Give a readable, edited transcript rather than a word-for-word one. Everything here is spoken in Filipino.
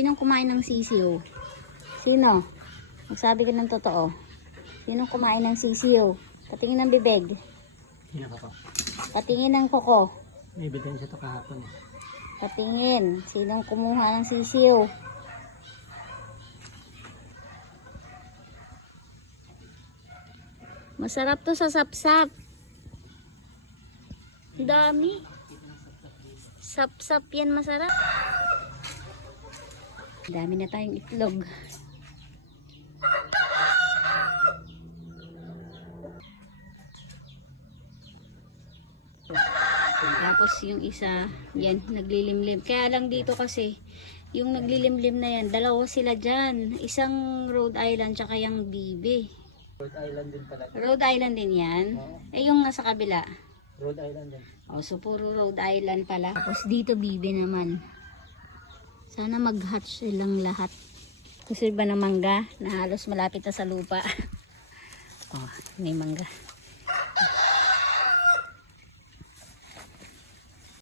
Sinong kumain ng sisiw? Sino? Magsabi ka ng totoo. Sinong kumain ng sisiw? Patingin ng bibig. Sino ka po? Patingin ng kuko. May ebidensya to kahapon. Patingin. Sinong kumuha ng sisiw? Masarap to sa sapsap. Dami. Sapsap yan masarap. Dami na tayong itlog. Tapos yung isa, yan, naglilimlim. Kaya lang dito kasi, yung naglilimlim na yan, dalawa sila dyan. Isang Rhode Island, tsaka yung bibi. Rhode Island din pala. Rhode Island din yan? Eh yung nasa kabila. Rhode Island din. O, so puro Rhode Island pala. Tapos dito bibi naman. Sana mag-hatch silang lahat. Kasi ba na mangga na halos malapit na sa lupa. Oh, may mangga.